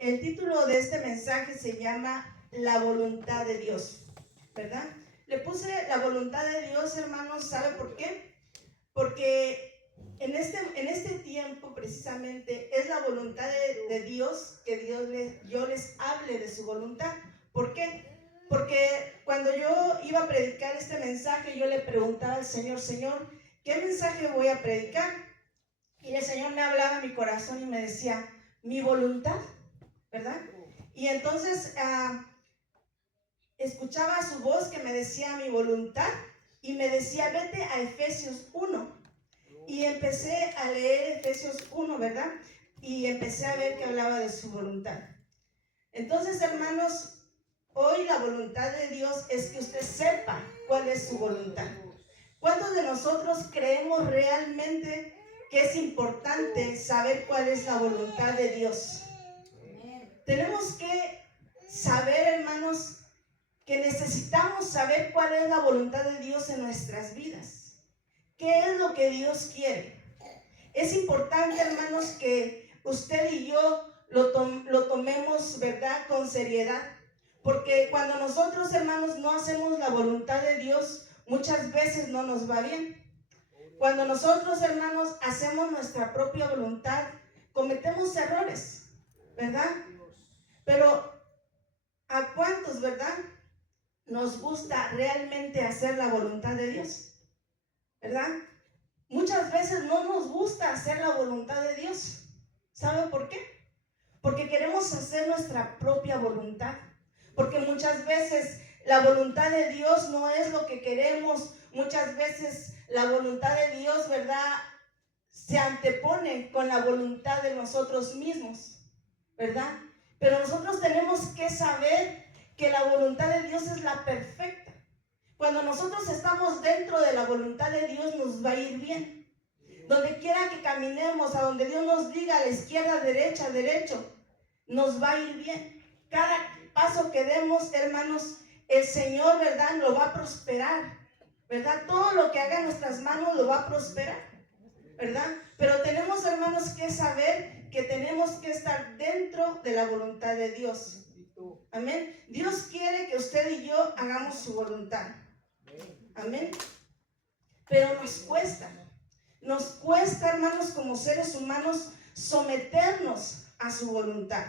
El título de este mensaje se llama La voluntad de Dios, ¿verdad? Le puse la voluntad de Dios, hermanos, ¿sabe por qué? Porque en este tiempo precisamente es la voluntad de Dios que yo les hable de su voluntad. ¿Por qué? Porque cuando yo iba a predicar este mensaje, yo le preguntaba al Señor, Señor, ¿qué mensaje voy a predicar? Y el Señor me hablaba a mi corazón y me decía, mi voluntad, ¿verdad? Y entonces escuchaba su voz que me decía mi voluntad y me decía, vete a Efesios 1. Y empecé a leer Efesios 1, ¿verdad? Y empecé a ver que hablaba de su voluntad. Entonces, hermanos, hoy la voluntad de Dios es que usted sepa cuál es su voluntad. ¿Cuántos de nosotros creemos realmente que es importante saber cuál es la voluntad de Dios? Tenemos que saber, hermanos, que necesitamos saber cuál es la voluntad de Dios en nuestras vidas. ¿Qué es lo que Dios quiere? Es importante, hermanos, que usted y yo lo tomemos, ¿verdad?, con seriedad. Porque cuando nosotros, hermanos, no hacemos la voluntad de Dios, muchas veces no nos va bien. Cuando nosotros, hermanos, hacemos nuestra propia voluntad, cometemos errores, ¿verdad? Pero ¿a cuántos, verdad, nos gusta realmente hacer la voluntad de Dios? ¿Verdad? Muchas veces no nos gusta hacer la voluntad de Dios. ¿Saben por qué? Porque queremos hacer nuestra propia voluntad. Porque muchas veces la voluntad de Dios no es lo que queremos. Muchas veces la voluntad de Dios, ¿verdad?, se antepone con la voluntad de nosotros mismos, ¿verdad? Pero nosotros tenemos que saber que la voluntad de Dios es la perfecta. Cuando nosotros estamos dentro de la voluntad de Dios, nos va a ir bien. Donde quiera que caminemos, a donde Dios nos diga, a la izquierda, derecha, derecho, nos va a ir bien. Cada paso que demos, hermanos, el Señor, ¿verdad?, lo va a prosperar, ¿verdad? Todo lo que haga en nuestras manos lo va a prosperar, ¿verdad? Pero tenemos, hermanos, que saber que tenemos que estar dentro de la voluntad de Dios. Amén. Dios quiere que usted y yo hagamos su voluntad. Amén. Pero nos cuesta, hermanos, como seres humanos, someternos a su voluntad.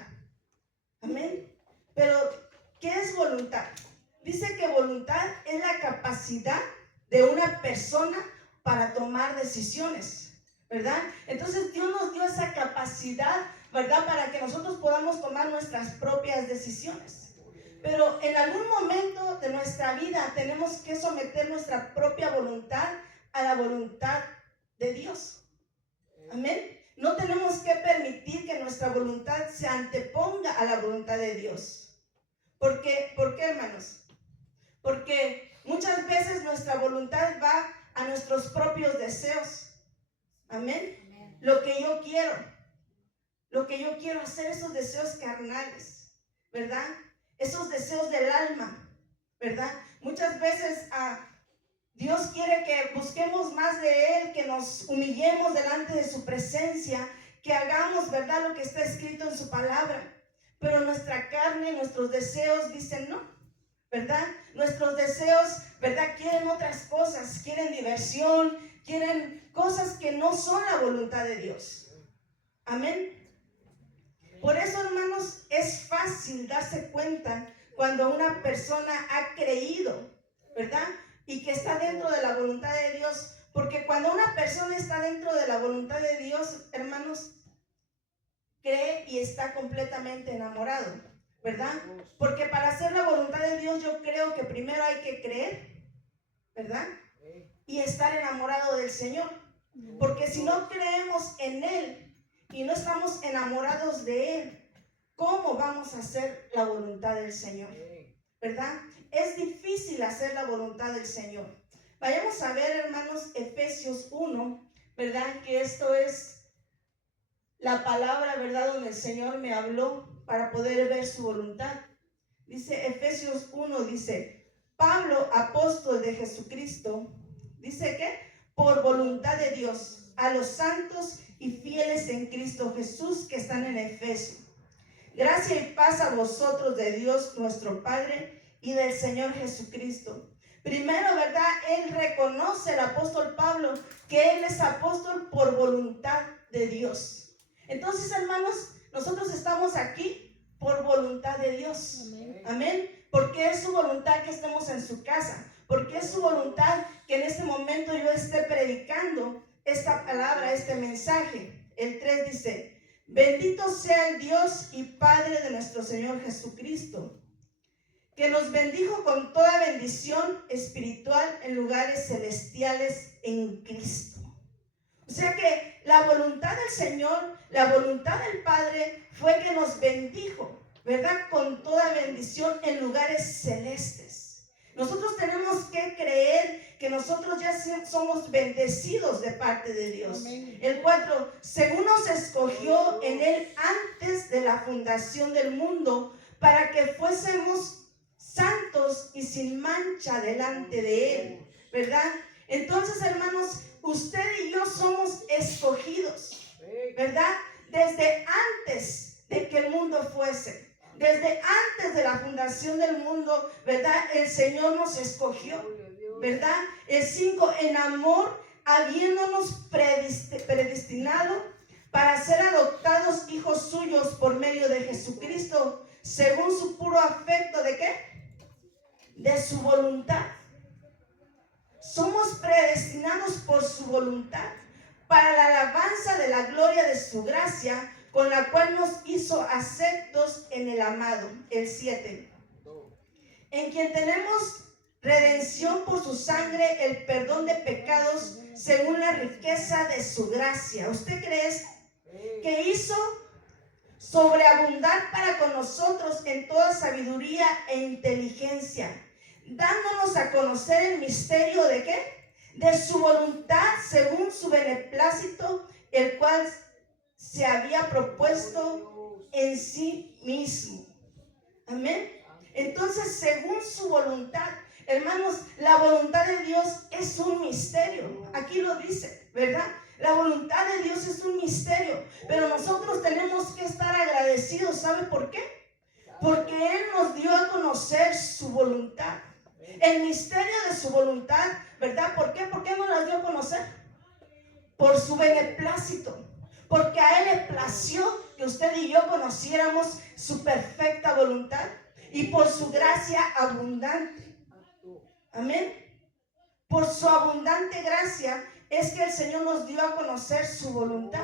Amén. Pero, ¿qué es voluntad? Dice que voluntad es la capacidad de una persona para tomar decisiones, ¿verdad? Entonces Dios nos dio esa capacidad, ¿verdad?, para que nosotros podamos tomar nuestras propias decisiones. Pero en algún momento de nuestra vida tenemos que someter nuestra propia voluntad a la voluntad de Dios. Amén. No tenemos que permitir que nuestra voluntad se anteponga a la voluntad de Dios. ¿Por qué, hermanos? Porque muchas veces nuestra voluntad va a nuestros propios deseos. Amén. Lo que yo quiero hacer, esos deseos carnales, ¿verdad? Esos deseos del alma, ¿verdad? Muchas veces Dios quiere que busquemos más de Él, que nos humillemos delante de su presencia, que hagamos, ¿verdad?, lo que está escrito en su palabra. Pero nuestra carne, nuestros deseos dicen no, ¿verdad? Nuestros deseos, ¿verdad?, quieren otras cosas, quieren diversión, quieren cosas que no son la voluntad de Dios. Amén. Por eso, hermanos, es fácil darse cuenta cuando una persona ha creído, ¿verdad?, y que está dentro de la voluntad de Dios. Porque cuando una persona está dentro de la voluntad de Dios, hermanos, cree y está completamente enamorado, ¿verdad? Porque para hacer la voluntad de Dios, yo creo que primero hay que creer, ¿verdad?, y estar enamorado del Señor. Porque si no creemos en Él y no estamos enamorados de Él, ¿cómo vamos a hacer la voluntad del Señor? ¿Verdad? Es difícil hacer la voluntad del Señor. Vayamos a ver, hermanos, Efesios 1, ¿verdad? Que esto es la palabra, ¿verdad?, donde el Señor me habló para poder ver su voluntad. Dice Efesios 1, dice, Pablo, apóstol de Jesucristo, dice que por voluntad de Dios, a los santos y fieles en Cristo Jesús que están en Efeso, Gracia y paz a vosotros de Dios nuestro Padre y del Señor Jesucristo. Primero, ¿verdad? Él reconoce, el apóstol Pablo, que él es apóstol por voluntad de Dios. Entonces, hermanos, nosotros estamos aquí por voluntad de Dios. Amén. Amén. Porque es su voluntad que estemos en su casa. Porque es su voluntad que en este momento yo esté predicando esta palabra, este mensaje. El 3 dice: bendito sea el Dios y Padre de nuestro Señor Jesucristo, que nos bendijo con toda bendición espiritual en lugares celestiales en Cristo. O sea que la voluntad del Señor, la voluntad del Padre fue que nos bendijo, ¿verdad? Con toda bendición en lugares celestes. Nosotros tenemos que creer que nosotros ya somos bendecidos de parte de Dios. Amén. El 4, según nos escogió en Él antes de la fundación del mundo, para que fuésemos santos y sin mancha delante de Él, ¿verdad? Entonces, hermanos, usted y yo somos escogidos, ¿verdad? Desde antes de que el mundo fuese, desde antes de la fundación del mundo, ¿verdad? El Señor nos escogió, ¿verdad? El 5, en amor, habiéndonos predestinado para ser adoptados hijos suyos por medio de Jesucristo, según su puro afecto, ¿de qué? De su voluntad. Somos predestinados por su voluntad para la alabanza de la gloria de su gracia, con la cual nos hizo aceptos en el amado. El 7. En quien tenemos redención por su sangre, el perdón de pecados, según la riqueza de su gracia. ¿Usted cree que hizo sobreabundar para con nosotros en toda sabiduría e inteligencia, dándonos a conocer el misterio de qué? De su voluntad según su beneplácito, el cual se había propuesto en sí mismo? Amén. Entonces, según su voluntad, hermanos, la voluntad de Dios es un misterio. Aquí lo dice, ¿verdad? La voluntad de Dios es un misterio, pero nosotros tenemos que estar agradecidos. ¿Sabe por qué? Porque Él nos dio a conocer su voluntad, el misterio de su voluntad, ¿verdad? ¿Por qué? ¿Por qué nos las dio a conocer? Por su beneplácito, porque a Él le plació que usted y yo conociéramos su perfecta voluntad, y por su gracia abundante. Amén. Por su abundante gracia es que el Señor nos dio a conocer su voluntad.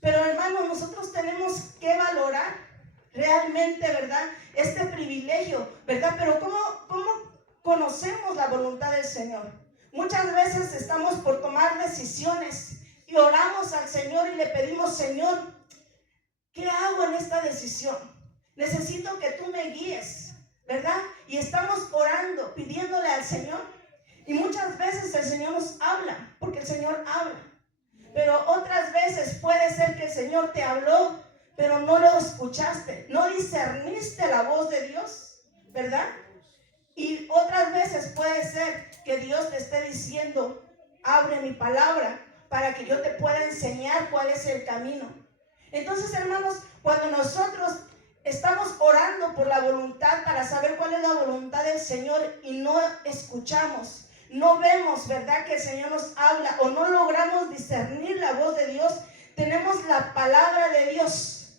Pero, hermanos, nosotros tenemos que valorar realmente, ¿verdad? Este privilegio, ¿verdad? Pero ¿cómo conocemos la voluntad del Señor? Muchas veces estamos por tomar decisiones y oramos al Señor y le pedimos: Señor, ¿qué hago en esta decisión? Necesito que tú me guíes, ¿verdad? Y estamos orando, pidiéndole al Señor. Y muchas veces el Señor nos habla, porque el Señor habla. Pero otras veces puede ser que el Señor te habló, pero no lo escuchaste, no discerniste la voz de Dios, ¿verdad? Y otras veces puede ser que Dios te esté diciendo: abre mi palabra para que yo te pueda enseñar cuál es el camino. Entonces, hermanos, cuando nosotros estamos orando por la voluntad para saber cuál es la voluntad del Señor y no escuchamos, no vemos, ¿verdad?, que el Señor nos habla, o no logramos discernir la voz de Dios, tenemos la palabra de Dios,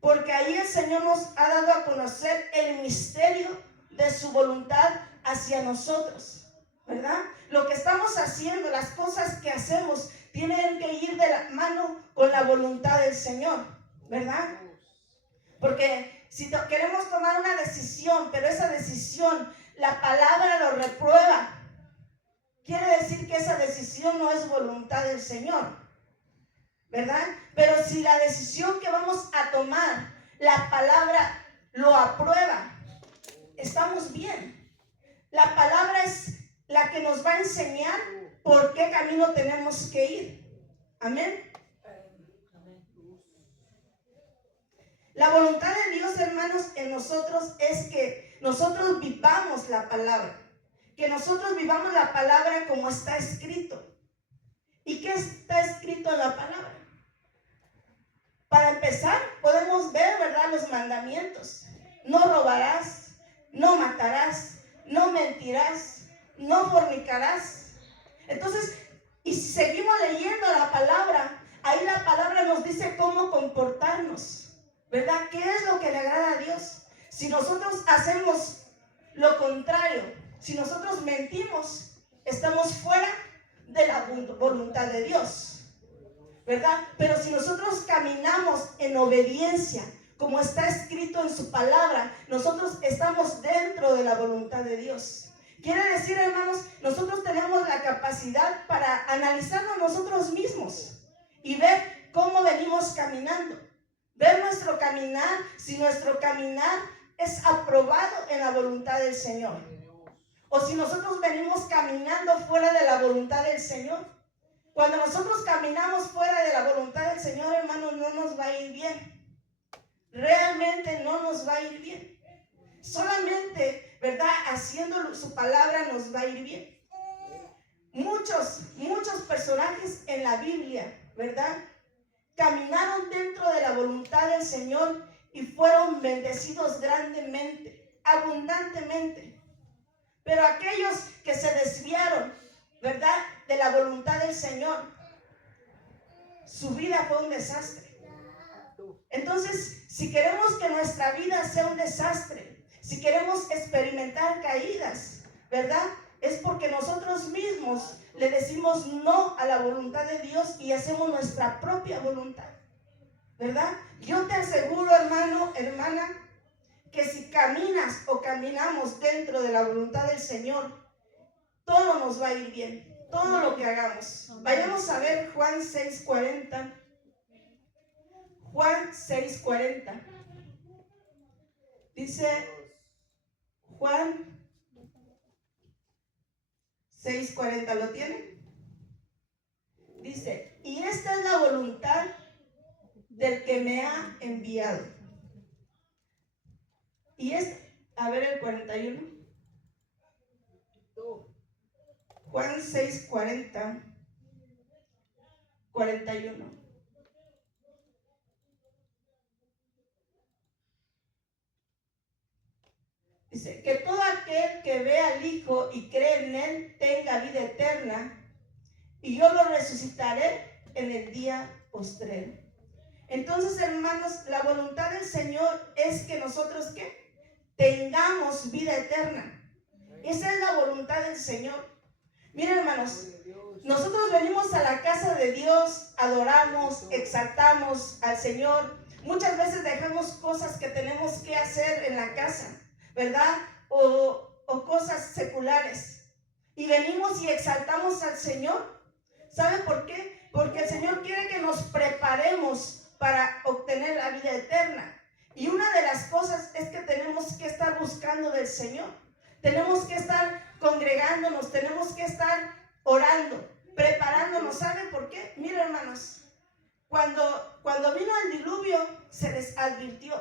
porque ahí el Señor nos ha dado a conocer el misterio de su voluntad hacia nosotros, ¿verdad? Lo que estamos haciendo, las cosas que hacemos, tienen que ir de la mano con la voluntad del Señor, ¿verdad? Porque si queremos tomar una decisión, pero esa decisión, la palabra lo reprueba, quiere decir que esa decisión no es voluntad del Señor, ¿verdad? Pero si la decisión que vamos a tomar, la palabra lo aprueba, estamos bien. La palabra es la que nos va a enseñar por qué camino tenemos que ir. Amén. La voluntad de Dios, hermanos, en nosotros es que nosotros vivamos la palabra. Que nosotros vivamos la palabra como está escrito. ¿Y qué está escrito en la palabra? Para empezar, podemos ver, ¿verdad?, los mandamientos. No robarás, no matarás, no mentirás, no fornicarás. Entonces, y si seguimos leyendo la palabra, ahí la palabra nos dice cómo comportarnos, ¿verdad? ¿Qué es lo que le agrada a Dios? Si nosotros hacemos lo contrario, si nosotros mentimos, estamos fuera de la voluntad de Dios, ¿verdad? Pero si nosotros caminamos en obediencia, como está escrito en su palabra, nosotros estamos dentro de la voluntad de Dios. Quiere decir, hermanos, nosotros tenemos la capacidad para analizarnos nosotros mismos y ver cómo venimos caminando. Ver nuestro caminar, si nuestro caminar es aprobado en la voluntad del Señor. O si nosotros venimos caminando fuera de la voluntad del Señor. Cuando nosotros caminamos fuera de la voluntad del Señor, hermanos, no nos va a ir bien. Realmente no nos va a ir bien. Solamente, ¿verdad?, haciendo su palabra nos va a ir bien. Muchos personajes en la Biblia, ¿verdad?, caminaron dentro de la voluntad del Señor y fueron bendecidos grandemente, abundantemente. Pero aquellos que se desviaron, ¿verdad?, de la voluntad del Señor, su vida fue un desastre. Entonces, si queremos que nuestra vida sea un desastre, si queremos experimentar caídas, ¿verdad?, es porque nosotros mismos le decimos no a la voluntad de Dios y hacemos nuestra propia voluntad, ¿verdad? Yo te aseguro, hermano, hermana, que si caminas o caminamos dentro de la voluntad del Señor, todo nos va a ir bien, todo lo que hagamos. Vayamos a ver Juan 6:40. Juan 6:40. Dice Juan 6:40, ¿lo tiene? Dice, y esta es la voluntad del que me ha enviado. Y es, a ver el 41. Juan 6:40, 41. Dice, que todo aquel que ve al Hijo y cree en Él tenga vida eterna, y yo lo resucitaré en el día postrero. Entonces, hermanos, la voluntad del Señor es que nosotros, ¿qué?, tengamos vida eterna. Esa es la voluntad del Señor. Miren, hermanos, nosotros venimos a la casa de Dios, adoramos, exaltamos al Señor. Muchas veces dejamos cosas que tenemos que hacer en la casa, ¿verdad? O cosas seculares. Y venimos y exaltamos al Señor. ¿Sabe por qué? Porque el Señor quiere que nos preparemos para obtener la vida eterna. Y una de las cosas es que tenemos que estar buscando del Señor. Tenemos que estar congregándonos, tenemos que estar orando, preparándonos. ¿Saben por qué? Miren, hermanos, cuando vino el diluvio se les advirtió,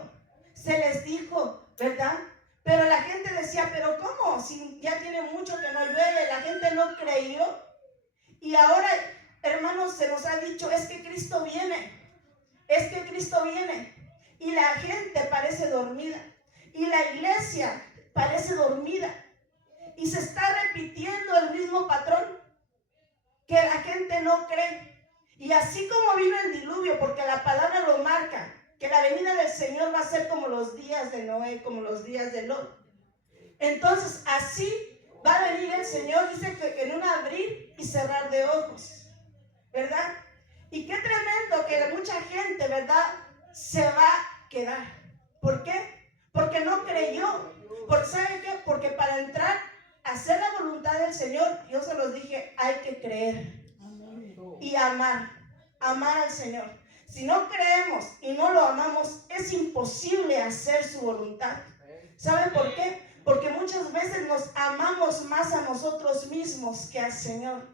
se les dijo, ¿verdad? Pero la gente decía, ¿pero cómo? Si ya tiene mucho que no llueve, la gente no creyó. Y ahora, hermanos, se nos ha dicho, es que Cristo viene, es que Cristo viene. Y la gente parece dormida, y la iglesia parece dormida, y se está repitiendo el mismo patrón, que la gente no cree. Y así como vino el diluvio, porque la palabra lo marca, que la venida del Señor va a ser como los días de Noé, como los días de Lot. Entonces, así va a venir el Señor, dice que en un abrir y cerrar de ojos, ¿verdad? Y qué tremendo que mucha gente, ¿verdad?, se va a quedar. ¿Por qué? Porque no creyó. Porque, ¿sabe qué? Porque para entrar a hacer la voluntad del Señor, yo se los dije, hay que creer y amar al Señor. Si no creemos y no lo amamos, es imposible hacer su voluntad. ¿Sabe por qué? Porque muchas veces nos amamos más a nosotros mismos que al Señor.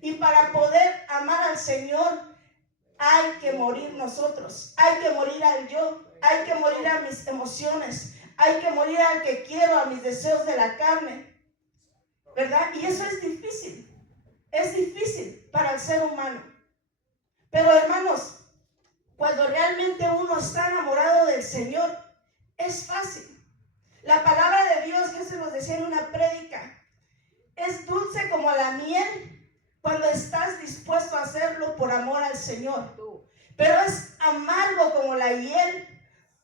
Y para poder amar al Señor hay que morir nosotros, hay que morir al yo, hay que morir a mis emociones, hay que morir al que quiero, a mis deseos de la carne, ¿verdad? Y eso es difícil para el ser humano. Pero, hermanos, cuando realmente uno está enamorado del Señor, es fácil. La palabra de Dios, yo se los decía en una prédica, es dulce como la miel cuando estás dispuesto a hacerlo por amor al Señor. Pero es amargo como la hiel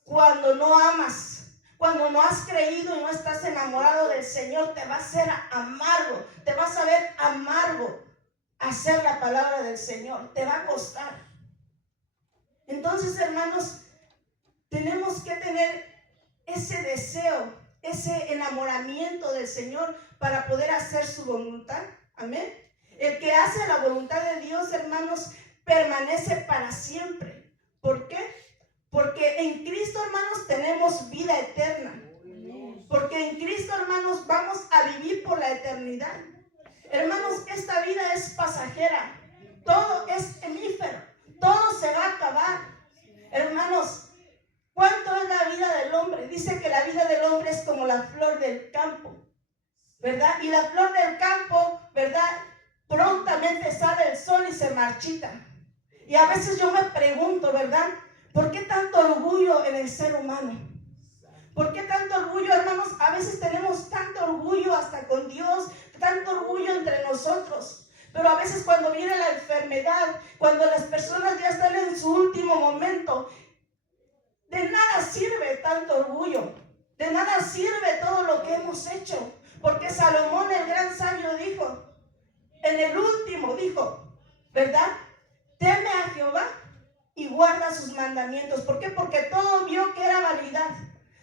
cuando no amas. Cuando no has creído y no estás enamorado del Señor, te va a ser amargo. Te vas a ver amargo hacer la palabra del Señor. Te va a costar. Entonces, hermanos, tenemos que tener ese deseo, ese enamoramiento del Señor para poder hacer su voluntad. Amén. El que hace la voluntad de Dios, hermanos, permanece para siempre. ¿Por qué? Porque en Cristo, hermanos, tenemos vida eterna. Porque en Cristo, hermanos, vamos a vivir por la eternidad. Hermanos, esta vida es pasajera. Todo es efímero. Todo se va a acabar. Hermanos, ¿cuánto es la vida del hombre? Dice que la vida del hombre es como la flor del campo, ¿verdad? Y la flor del campo, ¿verdad? Prontamente sale el sol y se marchita. Y a veces yo me pregunto, ¿verdad? ¿Por qué tanto orgullo en el ser humano? ¿Por qué tanto orgullo, hermanos? A veces tenemos tanto orgullo hasta con Dios, tanto orgullo entre nosotros. Pero a veces cuando viene la enfermedad, cuando las personas ya están en su último momento, de nada sirve tanto orgullo. De nada sirve todo lo que hemos hecho. Porque Salomón, el gran sabio, dijo, en el último dijo, ¿verdad? Teme a Jehová y guarda sus mandamientos. ¿Por qué? Porque todo vio que era vanidad.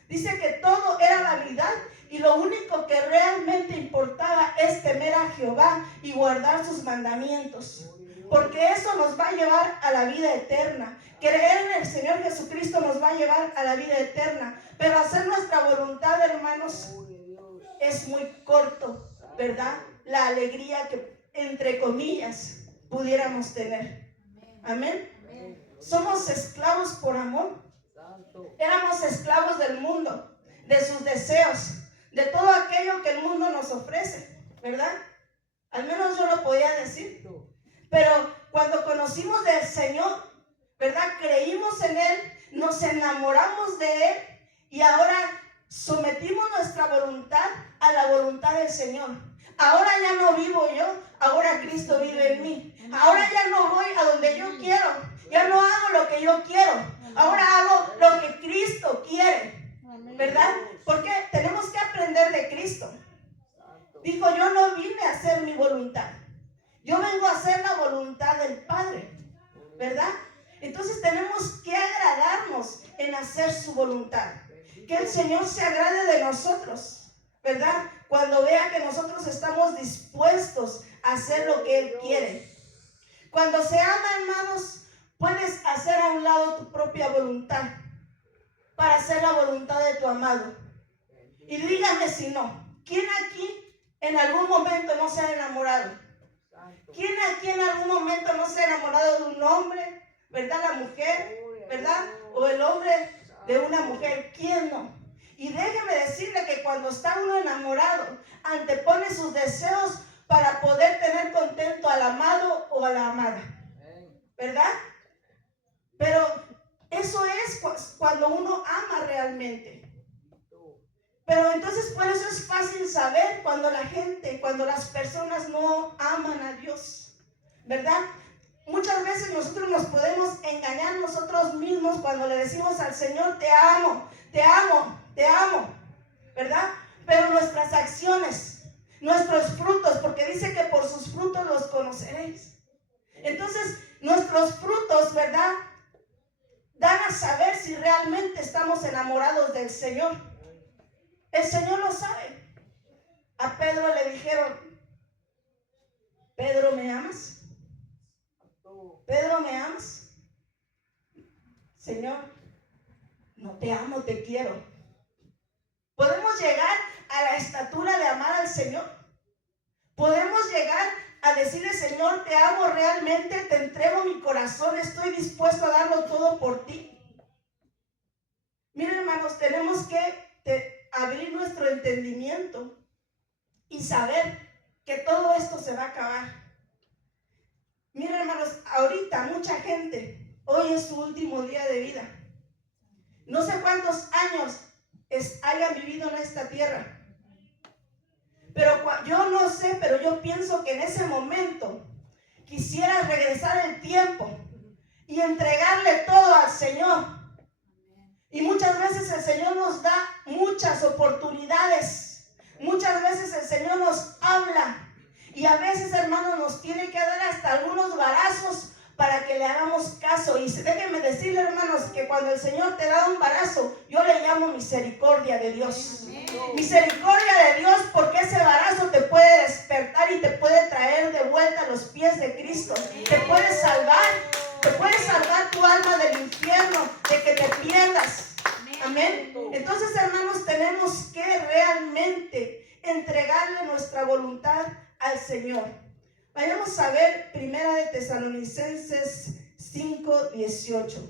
Dice que todo era vanidad y lo único que realmente importaba es temer a Jehová y guardar sus mandamientos. Porque eso nos va a llevar a la vida eterna. Creer en el Señor Jesucristo nos va a llevar a la vida eterna. Pero hacer nuestra voluntad, hermanos, es muy corto, ¿verdad? La alegría que, entre comillas, pudiéramos tener. Amén. Somos esclavos por amor. Éramos esclavos del mundo, de sus deseos, de todo aquello que el mundo nos ofrece, ¿verdad? Al menos yo lo podía decir. Pero cuando conocimos del Señor, ¿verdad? Creímos en Él, nos enamoramos de Él y ahora sometimos nuestra voluntad a la voluntad del Señor. Ahora ya no vivo yo, ahora Cristo vive en mí. Ahora ya no voy a donde yo quiero, ya no hago lo que yo quiero, ahora hago lo que Cristo quiere, ¿verdad? Porque tenemos que aprender de Cristo. Dijo, yo no vine a hacer mi voluntad, yo vengo a hacer la voluntad del Padre, ¿verdad? Entonces tenemos que agradarnos en hacer su voluntad. Que el Señor se agrade de nosotros, ¿verdad? Cuando vea que nosotros estamos dispuestos a hacer lo que Él quiere. Cuando se ama, hermanos, puedes hacer a un lado tu propia voluntad para hacer la voluntad de tu amado. Y díganme si no. ¿Quién aquí en algún momento no se ha enamorado? ¿Quién aquí en algún momento no se ha enamorado de un hombre, ¿verdad? La mujer, ¿verdad? O el hombre de una mujer. ¿Quién no? Y déjeme decirle que cuando está uno enamorado, antepone sus deseos para poder tener contento al amado o a la amada, ¿verdad? Pero eso es cuando uno ama realmente. Pero entonces por eso es fácil saber cuando la gente, cuando las personas no aman a Dios, ¿verdad? Muchas veces nosotros nos podemos engañar nosotros mismos cuando le decimos al Señor, te amo, te amo, te amo, ¿verdad? Pero nuestras acciones, nuestros frutos, porque dice que por sus frutos los conoceréis. Entonces, nuestros frutos, ¿verdad? Dan a saber si realmente estamos enamorados del Señor. El Señor lo sabe. A Pedro le dijeron, Pedro, ¿me amas? Pedro, ¿me amas? Señor, no te amo, te quiero. ¿Podemos llegar a la estatura de amar al Señor? ¿Podemos llegar a decirle, Señor, te amo realmente, te entrego mi corazón, estoy dispuesto a darlo todo por ti? Miren, hermanos, tenemos que abrir nuestro entendimiento y saber que todo esto se va a acabar. Miren, hermanos, ahorita mucha gente hoy es su último día de vida. No sé cuántos años hayan vivido en esta tierra. Pero yo no sé, pero yo pienso que en ese momento quisiera regresar el tiempo y entregarle todo al Señor. Y muchas veces el Señor nos da muchas oportunidades. Muchas veces el Señor nos habla. Y a veces, hermanos, nos tiene que dar hasta algunos varazos para que le hagamos caso. Y déjenme decirle, hermanos, que cuando el Señor te da un varazo, yo le llamo misericordia de Dios. Misericordia de Dios, porque ese varazo te puede despertar y te puede traer de vuelta a los pies de Cristo. Te puede salvar tu alma del infierno, de que te pierdas. Amén. Entonces, hermanos, tenemos que realmente entregarle nuestra voluntad al Señor. Vayamos a ver Primera de Tesalonicenses 5:18.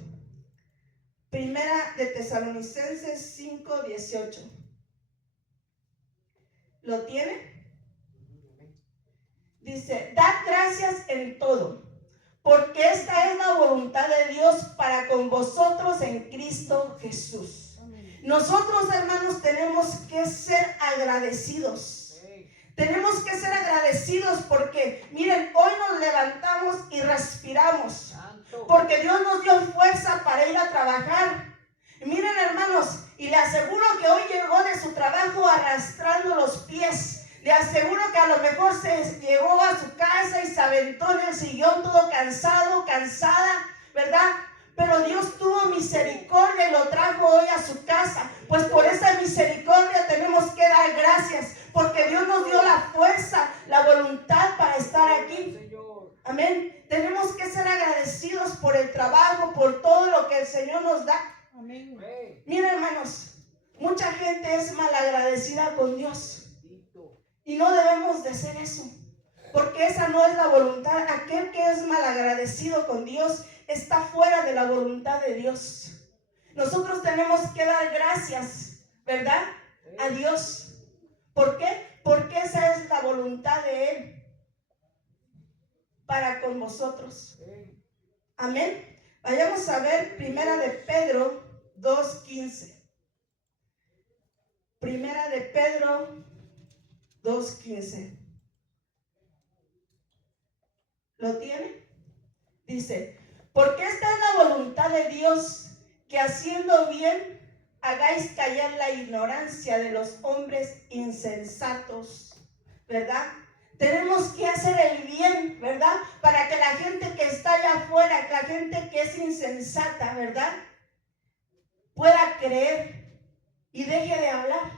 Primera de Tesalonicenses 5:18. ¿Lo tiene? Dice, dad gracias en todo, porque esta es la voluntad de Dios para con vosotros en Cristo Jesús. Nosotros, hermanos, tenemos que ser agradecidos. Tenemos que ser agradecidos porque, miren, hoy nos levantamos y respiramos. Porque Dios nos dio fuerza para ir a trabajar. Y miren, hermanos, y le aseguro que hoy llegó de su trabajo arrastrando los pies. Le aseguro que a lo mejor se llegó a su casa y se aventó en el sillón todo cansado, cansada, ¿verdad? Pero Dios tuvo misericordia y lo trajo hoy a su casa. Pues por esa misericordia tenemos que dar gracias. Porque Dios nos dio la fuerza, la voluntad para estar aquí. Amén. Tenemos que ser agradecidos por el trabajo, por todo lo que el Señor nos da. Amén. Mira, hermanos, mucha gente es malagradecida con Dios. Y no debemos de ser eso. Porque esa no es la voluntad. Aquel que es malagradecido con Dios está fuera de la voluntad de Dios. Nosotros tenemos que dar gracias, ¿verdad? A Dios. ¿Por qué? Porque esa es la voluntad de Él para con vosotros. Amén. Vayamos a ver Primera de Pedro 2:15. Primera de Pedro 2:15. ¿Lo tiene? Dice, porque esta es la voluntad de Dios, que haciendo bien hagáis callar la ignorancia de los hombres insensatos, ¿verdad? Tenemos que hacer el bien, ¿verdad? Para que la gente que está allá afuera, la gente que es insensata, ¿verdad? Pueda creer y deje de hablar,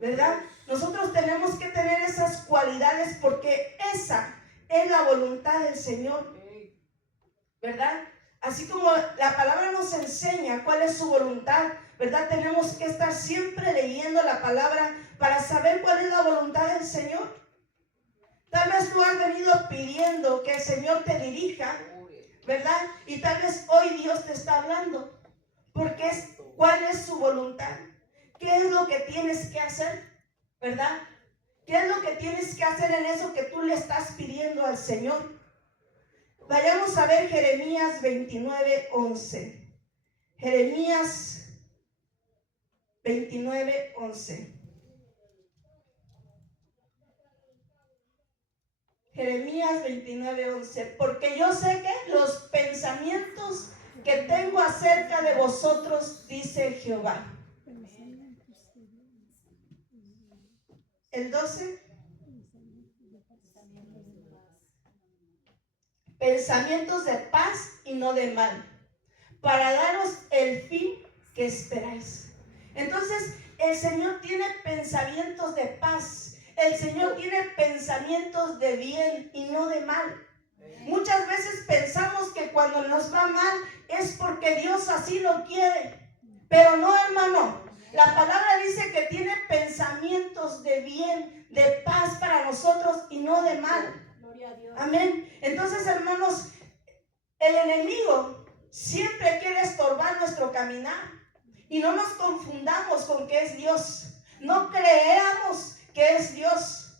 ¿verdad? Nosotros tenemos que tener esas cualidades porque esa es la voluntad del Señor, ¿verdad? Así como la palabra nos enseña cuál es su voluntad, ¿verdad? Tenemos que estar siempre leyendo la palabra para saber cuál es la voluntad del Señor. Tal vez tú has venido pidiendo que el Señor te dirija, ¿verdad? Y tal vez hoy Dios te está hablando. Porque ¿cuál es su voluntad? ¿Qué es lo que tienes que hacer? ¿Verdad? ¿Qué es lo que tienes que hacer en eso que tú le estás pidiendo al Señor? Vayamos a ver Jeremías 29:11. Jeremías 29:11. Jeremías 29:11. Porque yo sé que los pensamientos que tengo acerca de vosotros, dice Jehová. El 12. Pensamientos de paz y no de mal, para daros el fin que esperáis. Entonces, el Señor tiene pensamientos de paz. El Señor tiene pensamientos de bien y no de mal. Muchas veces pensamos que cuando nos va mal es porque Dios así lo quiere. Pero no, hermano. La palabra dice que tiene pensamientos de bien, de paz para nosotros y no de mal. Amén. Entonces, hermanos, el enemigo siempre quiere estorbar nuestro caminar. Y no nos confundamos con que es Dios. No creamos que es Dios.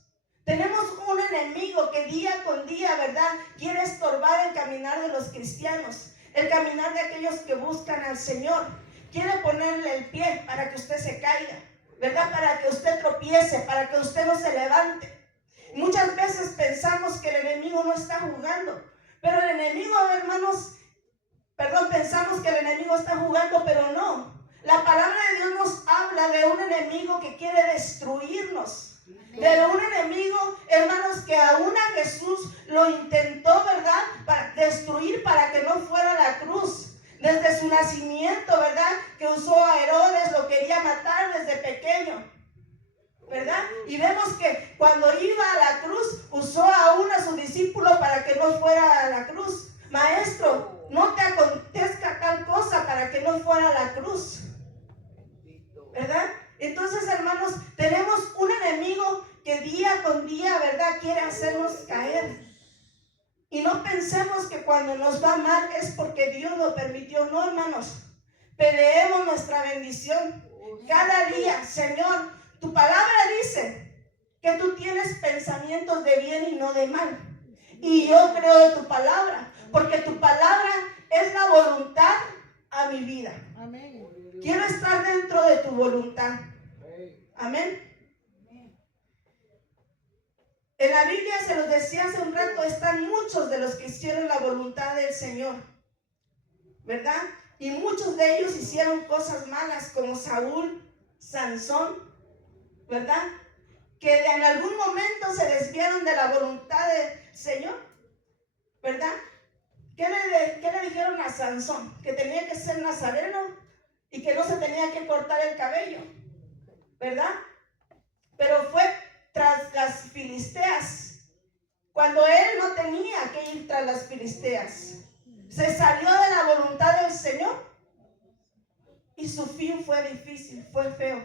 Tenemos un enemigo que día con día, ¿verdad?, quiere estorbar el caminar de los cristianos. el caminar de aquellos que buscan al Señor. Quiere ponerle el pie para que usted se caiga, ¿verdad? Para que usted tropiece, para que usted no se levante. Muchas veces pensamos que el enemigo no está jugando, pero el enemigo, hermanos, pensamos que el enemigo está jugando, pero no. La palabra de Dios nos habla de un enemigo que quiere destruirnos. De un enemigo, hermanos, que aún a Jesús lo intentó, ¿verdad? Para destruir, para que no fuera a la cruz. Desde su nacimiento, ¿verdad? Que usó a Herodes, lo quería matar desde pequeño, ¿verdad? Y vemos que cuando iba a la cruz, usó aún a su discípulo para que no fuera a la cruz. Maestro, no te acontezca tal cosa para que no fuera a la cruz, ¿verdad? Entonces, hermanos, tenemos un enemigo que día con día, ¿verdad?, quiere hacernos caer. Y no pensemos que cuando nos va mal es porque Dios lo permitió. No, hermanos. Peleemos nuestra bendición cada día. Señor, tu palabra dice que tú tienes pensamientos de bien y no de mal. Y yo creo en tu palabra, porque tu palabra es la voluntad a mi vida. Amén. Quiero estar dentro de tu voluntad. Amén. En la Biblia, se los decía hace un rato, están muchos de los que hicieron la voluntad del Señor, ¿verdad? Y muchos de ellos hicieron cosas malas, como Saúl, Sansón, ¿verdad? Que en algún momento se desviaron de la voluntad del Señor, ¿verdad? ¿Qué le dijeron a Sansón? Que tenía que ser nazareno y que no se tenía que cortar el cabello, ¿verdad? Pero fue tras las filisteas, cuando él no tenía que ir tras las filisteas. Se salió de la voluntad del Señor y su fin fue difícil, fue feo.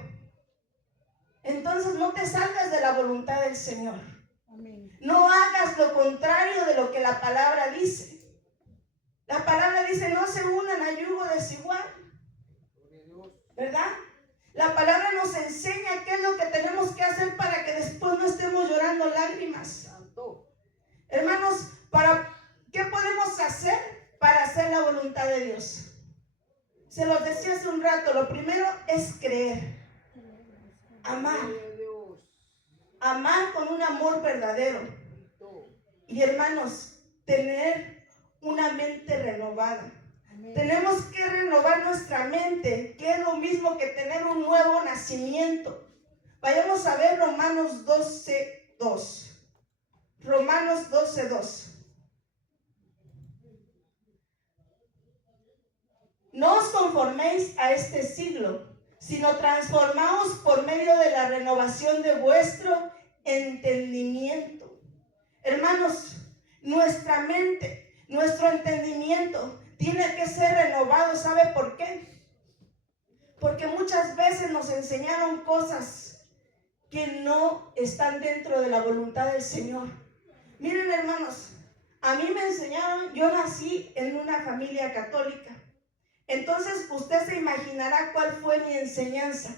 Entonces no te salgas de la voluntad del Señor. No hagas lo contrario de lo que la palabra dice. La palabra dice: no se unan a yugo desigual, ¿verdad? La palabra nos enseña qué es lo que tenemos que hacer para que después no estemos llorando lágrimas. Hermanos, ¿qué podemos hacer para hacer la voluntad de Dios? Se los decía hace un rato, lo primero es creer, amar con un amor verdadero. Y, hermanos, tener una mente renovada. Tenemos que renovar nuestra mente, que es lo mismo que tener un nuevo nacimiento. Vayamos a ver Romanos 12:2. Romanos 12:2. No os conforméis a este siglo, sino transformaos por medio de la renovación de vuestro entendimiento. Hermanos, nuestra mente, nuestro entendimiento tiene que ser renovado. ¿Sabe por qué? Porque muchas veces nos enseñaron cosas que no están dentro de la voluntad del Señor. Miren, hermanos, a mí me enseñaron, yo nací en una familia católica. Entonces usted se imaginará cuál fue mi enseñanza.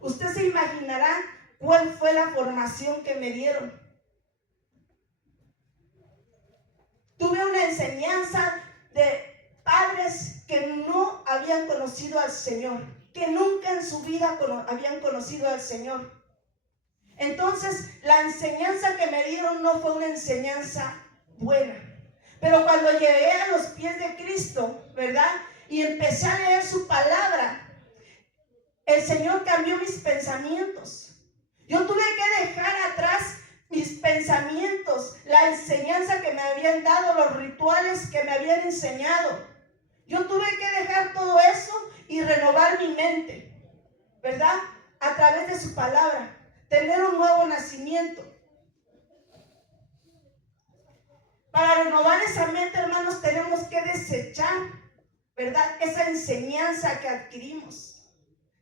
Usted se imaginará cuál fue la formación que me dieron. Tuve una enseñanza de padres que no habían conocido al Señor, que nunca en su vida habían conocido al Señor. Entonces, la enseñanza que me dieron no fue una enseñanza buena. Pero cuando llegué a los pies de Cristo, ¿verdad?, y empecé a leer su palabra, el Señor cambió mis pensamientos. Yo tuve que dejar atrás mis pensamientos, la enseñanza que me habían dado, los rituales que me habían enseñado. Yo tuve que dejar todo eso y renovar mi mente, ¿verdad?, a través de su palabra, tener un nuevo nacimiento. Para renovar esa mente, hermanos, tenemos que desechar, ¿verdad?, esa enseñanza que adquirimos.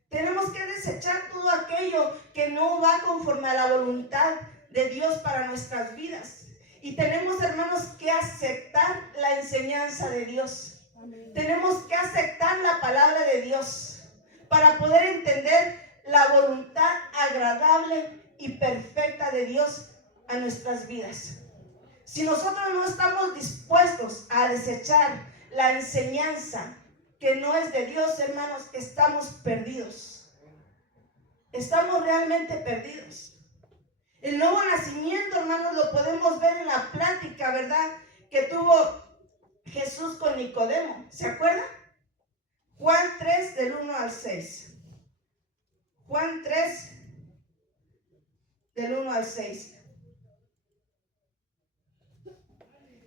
Tenemos que desechar todo aquello que no va conforme a la voluntad de Dios para nuestras vidas. Y tenemos, hermanos, que aceptar la enseñanza de Dios. Amén. Tenemos que aceptar la palabra de Dios para poder entender la voluntad agradable y perfecta de Dios a nuestras vidas. Si nosotros no estamos dispuestos a desechar la enseñanza que no es de Dios, hermanos, estamos perdidos. Estamos realmente perdidos. El nuevo nacimiento, hermanos, lo podemos ver en la plática, ¿verdad?, que tuvo Jesús con Nicodemo. ¿Se acuerdan? Juan 3, del 1 al 6. Juan 3, del 1 al 6.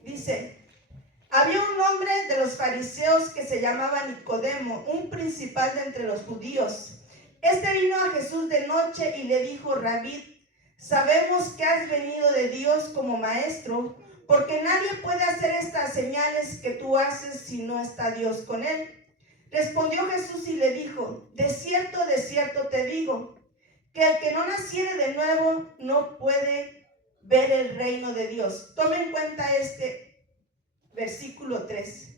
Dice: había un hombre de los fariseos que se llamaba Nicodemo, un principal de entre los judíos. Este vino a Jesús de noche y le dijo: Rabí, sabemos que has venido de Dios como maestro, porque nadie puede hacer estas señales que tú haces si no está Dios con él. Respondió Jesús y le dijo: de cierto te digo, que el que no naciere de nuevo no puede ver el reino de Dios. Tome en cuenta este versículo 3.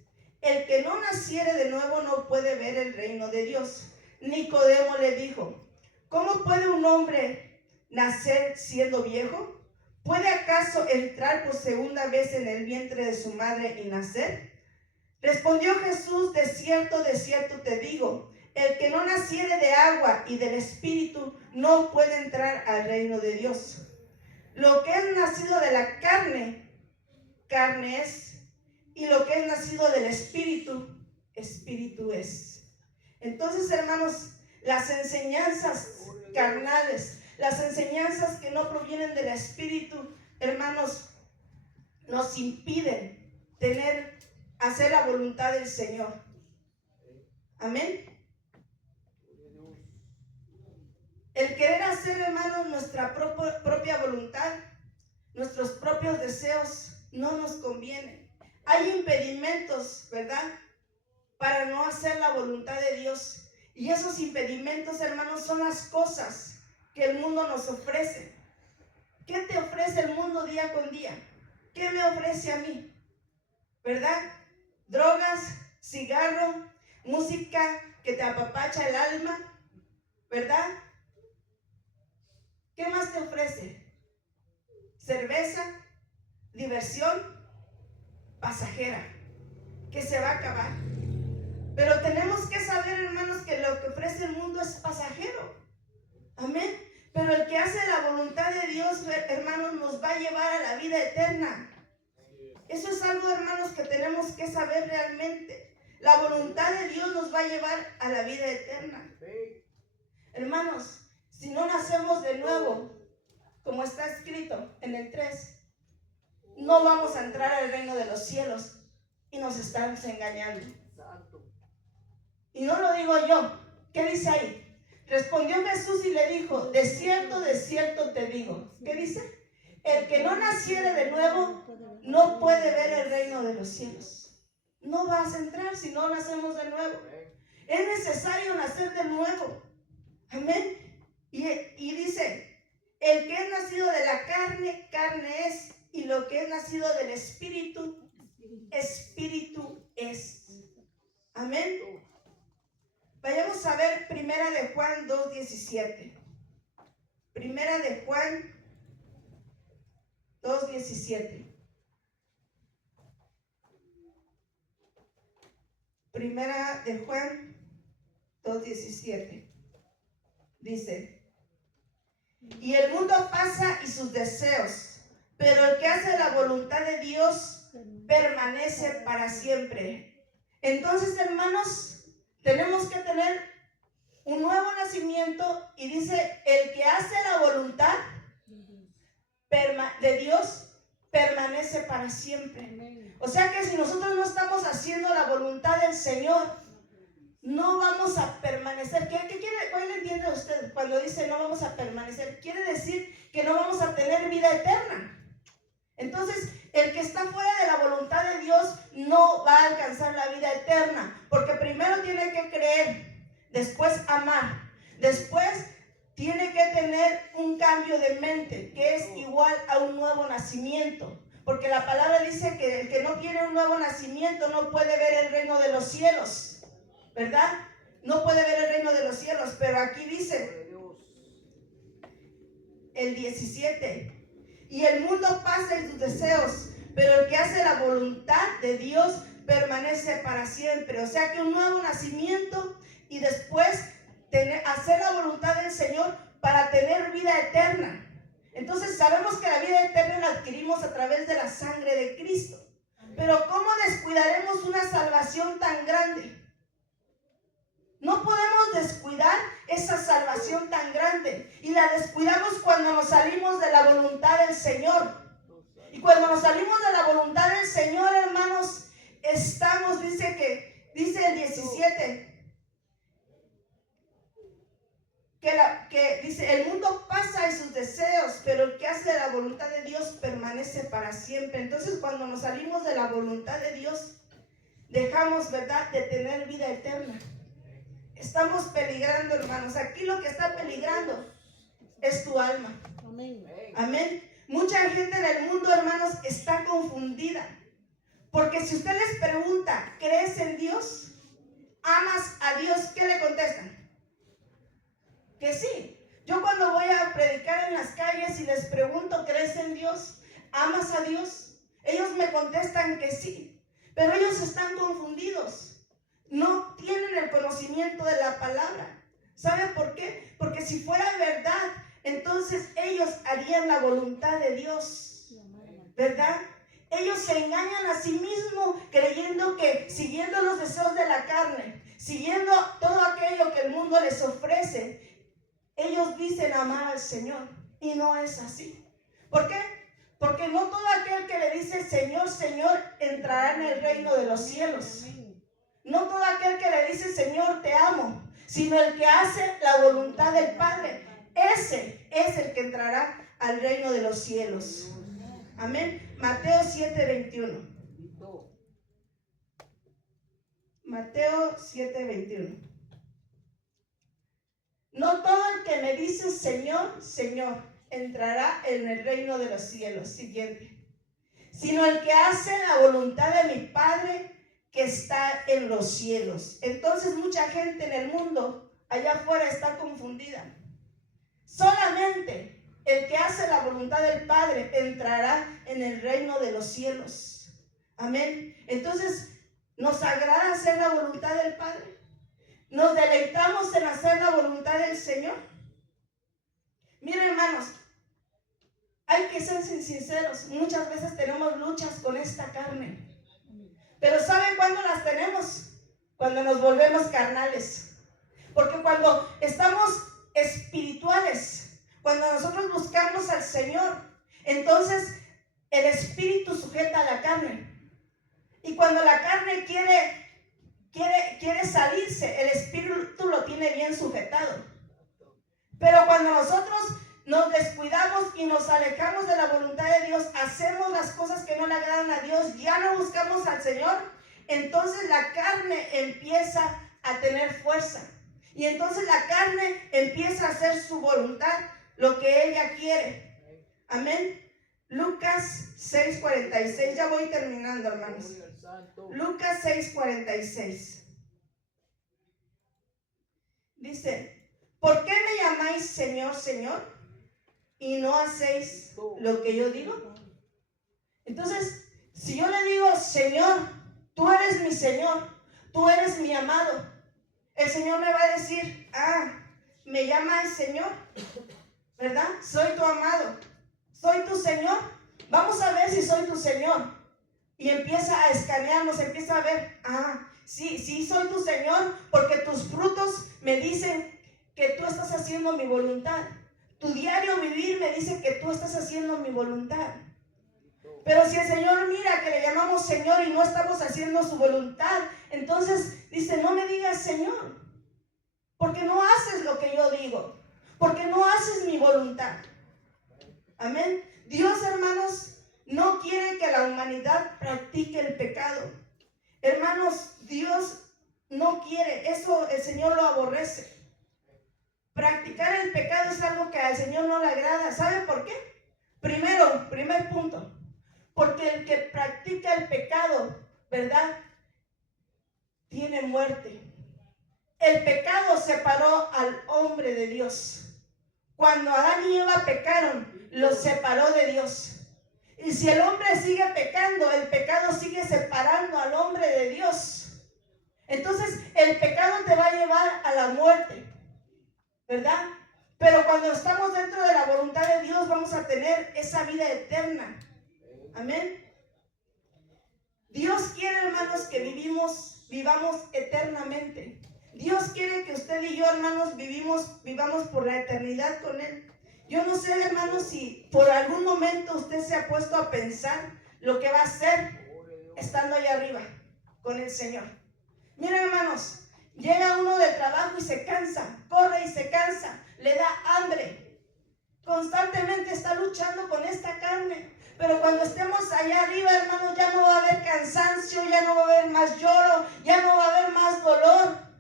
El que no naciere de nuevo no puede ver el reino de Dios. Nicodemo le dijo: ¿cómo puede un hombre nacer siendo viejo? ¿Puede acaso entrar por segunda vez en el vientre de su madre y nacer? Respondió Jesús: de cierto te digo, el que no naciere de agua y del Espíritu no puede entrar al reino de Dios. Lo que es nacido de la carne, carne es, y lo que es nacido del Espíritu, Espíritu es. Entonces, hermanos, las enseñanzas carnales, las enseñanzas que no provienen del Espíritu, hermanos, nos impiden hacer la voluntad del Señor. Amén. El querer hacer, hermanos, nuestra propia voluntad, nuestros propios deseos, no nos conviene. Hay impedimentos, ¿verdad?, para no hacer la voluntad de Dios. Y esos impedimentos, hermanos, son las cosas que el mundo nos ofrece. ¿Qué te ofrece el mundo día con día? ¿Qué me ofrece a mí? ¿Verdad? Drogas, cigarro, música que te apapacha el alma, ¿verdad? ¿Qué más te ofrece? Cerveza, diversión pasajera, que se va a acabar. Pero tenemos que saber, hermanos, que lo que ofrece el mundo es pasajero. Amén. Pero el que hace la voluntad de Dios, hermanos, nos va a llevar a la vida eterna. Eso es algo, hermanos, que tenemos que saber realmente. La voluntad de Dios nos va a llevar a la vida eterna. Hermanos, si no nacemos de nuevo, como está escrito en el 3, no vamos a entrar al reino de los cielos, y nos estamos engañando. Y no lo digo yo. ¿Qué dice ahí? Respondió Jesús y le dijo: de cierto te digo. ¿Qué dice? El que no naciere de nuevo no puede ver el reino de los cielos. No vas a entrar si no nacemos de nuevo. Es necesario nacer de nuevo. Amén. Y dice: el que es nacido de la carne, carne es, y lo que es nacido del Espíritu, Espíritu es. Amén. Vayamos a ver Primera de Juan 2:17. Primera de Juan 2:17. Primera de Juan 2:17. Dice: y el mundo pasa y sus deseos, pero el que hace la voluntad de Dios permanece para siempre. Entonces, hermanos, tenemos que tener un nuevo nacimiento, y dice: el que hace la voluntad de Dios permanece para siempre. O sea que si nosotros no estamos haciendo la voluntad del Señor, no vamos a permanecer. ¿Qué quiere? ¿Cuál le entiende a usted cuando dice no vamos a permanecer? Quiere decir que no vamos a tener vida eterna. Entonces, el que está fuera de la voluntad de Dios no va a alcanzar la vida eterna, porque primero tiene que creer, después amar, después tiene que tener un cambio de mente, que es igual a un nuevo nacimiento, porque la palabra dice que el que no tiene un nuevo nacimiento no puede ver el reino de los cielos, ¿verdad? No puede ver el reino de los cielos. Pero aquí dice el 17: y el mundo pasa en sus deseos, pero el que hace la voluntad de Dios permanece para siempre. O sea que un nuevo nacimiento y después hacer la voluntad del Señor para tener vida eterna. Entonces sabemos que la vida eterna la adquirimos a través de la sangre de Cristo. Pero ¿cómo descuidaremos una salvación tan grande? No podemos descuidar esa salvación tan grande. Y la descuidamos cuando nos salimos de la voluntad del Señor. Y cuando nos salimos de la voluntad del Señor, hermanos, estamos, dice el 17, que dice, el mundo pasa y sus deseos, pero el que hace la voluntad de Dios permanece para siempre. Entonces, cuando nos salimos de la voluntad de Dios, dejamos, ¿verdad?, de tener vida eterna. Estamos peligrando, hermanos. Aquí lo que está peligrando es tu alma. Amén. Amén. Mucha gente en el mundo, hermanos, está confundida. Porque si usted les pregunta, ¿crees en Dios? ¿Amas a Dios? ¿Qué le contestan? Que sí. Yo cuando voy a predicar en las calles y les pregunto, ¿crees en Dios? ¿Amas a Dios? Ellos me contestan que sí. Pero ellos están confundidos. No tienen el conocimiento de la palabra. ¿Sabe por qué? Porque si fuera verdad, entonces ellos harían la voluntad de Dios, ¿verdad? Ellos se engañan a sí mismos creyendo que siguiendo los deseos de la carne, siguiendo todo aquello que el mundo les ofrece, ellos dicen amar al Señor, y no es así. ¿Por qué? Porque no todo aquel que le dice Señor, Señor, entrará en el reino de los cielos. No todo aquel que le dice Señor, te amo, sino el que hace la voluntad del Padre. Ese es el que entrará al reino de los cielos. Amén. Mateo 7:21. Mateo 7:21. No todo el que me dice Señor, Señor, entrará en el reino de los cielos. Siguiente. Sino el que hace la voluntad de mi Padre que está en los cielos. Entonces mucha gente en el mundo allá afuera está confundida. Solamente el que hace la voluntad del Padre entrará en el reino de los cielos. Amén. Entonces, ¿nos agrada hacer la voluntad del Padre? ¿Nos deleitamos en hacer la voluntad del Señor? Miren, hermanos, hay que ser sinceros. Muchas veces tenemos luchas con esta carne. Pero ¿saben cuándo las tenemos? Cuando nos volvemos carnales. Porque cuando estamos espirituales, cuando nosotros buscamos al Señor, entonces el espíritu sujeta a la carne. Y cuando la carne quiere salirse, el espíritu lo tiene bien sujetado. Pero cuando nosotros nos descuidamos y nos alejamos de la voluntad de Dios, hacemos las cosas que no le agradan a Dios, ya no buscamos al Señor, entonces la carne empieza a tener fuerza. Y entonces la carne empieza a hacer su voluntad, lo que ella quiere. Amén. Lucas 6:46. Ya voy terminando, hermanos. Lucas 6:46. Dice, ¿por qué me llamáis Señor, Señor, y no hacéis lo que yo digo? Entonces, si yo le digo, Señor, tú eres mi Señor, tú eres mi amado, el Señor me va a decir, me llamas Señor, ¿verdad? Soy tu amado, soy tu Señor. Vamos a ver si soy tu Señor. Y empieza a escanearnos, empieza a ver, sí soy tu Señor, porque tus frutos me dicen que tú estás haciendo mi voluntad. Tu diario vivir me dice que tú estás haciendo mi voluntad. Pero si el Señor mira que le llamamos Señor y no estamos haciendo su voluntad, entonces dice, no me digas Señor, porque no haces lo que yo digo, porque no haces mi voluntad. Amén. Dios, hermanos, no quiere que la humanidad practique el pecado. Hermanos, Dios no quiere, eso el Señor lo aborrece. Practicar el pecado es algo que al Señor no le agrada. ¿Sabe por qué? Primer punto, porque el que practica el pecado, ¿verdad?, tiene muerte. El pecado separó al hombre de Dios. Cuando Adán y Eva pecaron, los separó de Dios. Y si el hombre sigue pecando, el pecado sigue separando al hombre de Dios. Entonces el pecado te va a llevar a la muerte, ¿verdad? Pero cuando estamos dentro de la voluntad de Dios, vamos a tener esa vida eterna. Amén. Dios quiere, hermanos, que vivamos eternamente. Dios quiere que usted y yo, hermanos, vivamos por la eternidad con Él. Yo no sé, hermanos, si por algún momento usted se ha puesto a pensar lo que va a hacer estando allá arriba con el Señor. Miren, hermanos, llega uno del trabajo y se cansa, corre y se cansa, le da hambre. Constantemente está luchando con esta carne. Pero cuando estemos allá arriba, hermanos, ya no va a haber cansancio, ya no va a haber más lloro, ya no va a haber más dolor.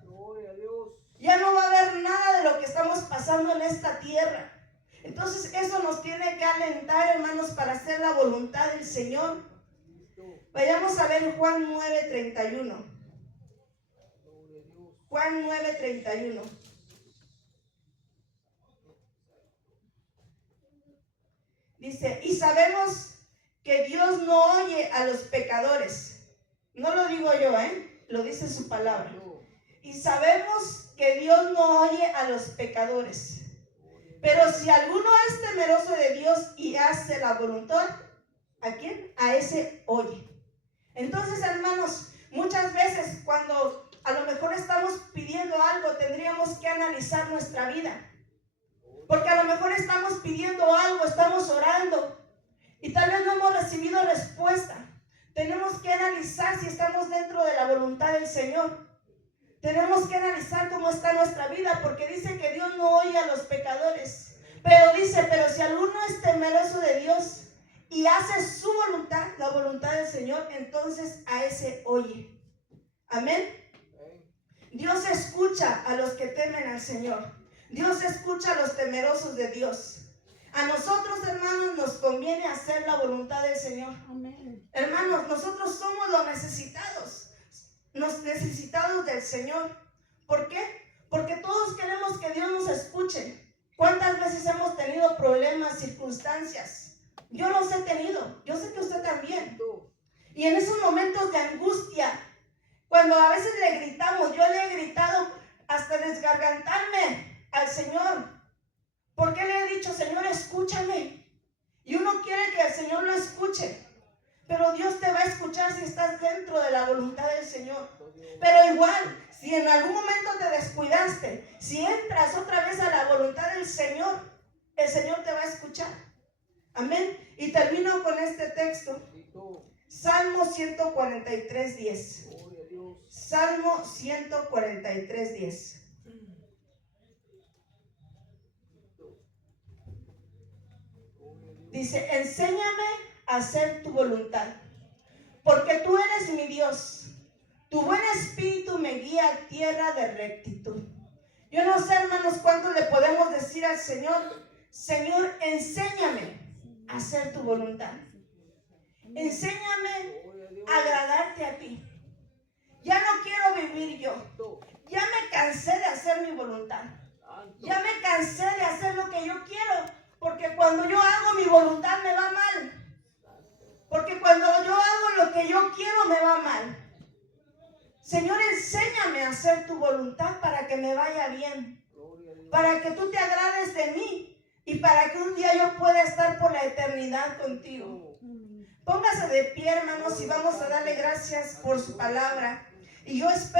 Ya no va a haber nada de lo que estamos pasando en esta tierra. Entonces eso nos tiene que alentar, hermanos, para hacer la voluntad del Señor. Vayamos a ver Juan 9:31. Juan 9:31. Dice, y sabemos que Dios no oye a los pecadores. No lo digo yo, lo dice su palabra. Y sabemos que Dios no oye a los pecadores. Pero si alguno es temeroso de Dios y hace la voluntad, ¿a quién? A ese oye. Entonces, hermanos, muchas veces cuando a lo mejor estamos pidiendo algo, tendríamos que analizar nuestra vida. Porque a lo mejor estamos pidiendo algo, estamos orando y tal vez no hemos recibido respuesta. Tenemos que analizar si estamos dentro de la voluntad del Señor. Tenemos que analizar cómo está nuestra vida, porque dice que Dios no oye a los pecadores. Pero dice, pero si alguno es temeroso de Dios y hace su voluntad, la voluntad del Señor, entonces a ese oye. Amén. Dios escucha a los que temen al Señor. Dios escucha a los temerosos de Dios. A nosotros, hermanos, nos conviene hacer la voluntad del Señor. Amén. Hermanos, nosotros somos los necesitados del Señor. ¿Por qué? Porque todos queremos que Dios nos escuche. ¿Cuántas veces hemos tenido problemas, circunstancias? Yo los he tenido, yo sé que usted también. Y en esos momentos de angustia, cuando a veces le gritamos, yo le he gritado hasta desgargantarme al Señor, porque le he dicho, Señor, escúchame. Y uno quiere que el Señor lo escuche, pero Dios te va a escuchar si estás dentro de la voluntad del Señor. Pero igual, si en algún momento te descuidaste, si entras otra vez a la voluntad del Señor, el Señor te va a escuchar. Amén. Y termino con este texto. Salmo 143:10. Salmo 143:10. Dice, enséñame a hacer tu voluntad, porque tú eres mi Dios. Tu buen espíritu me guía a tierra de rectitud. Yo no sé, hermanos, cuánto le podemos decir al Señor, Señor, enséñame a hacer tu voluntad. Enséñame a agradarte a ti. Ya no quiero vivir yo. Ya me cansé de hacer mi voluntad. Ya me cansé de hacer lo que yo quiero. Porque cuando yo hago mi voluntad me va mal. Porque cuando yo hago lo que yo quiero me va mal. Señor, enséñame a hacer tu voluntad para que me vaya bien. Para que tú te agrades de mí. Y para que un día yo pueda estar por la eternidad contigo. Póngase de pie, hermanos, y vamos a darle gracias por su palabra. Y yo espero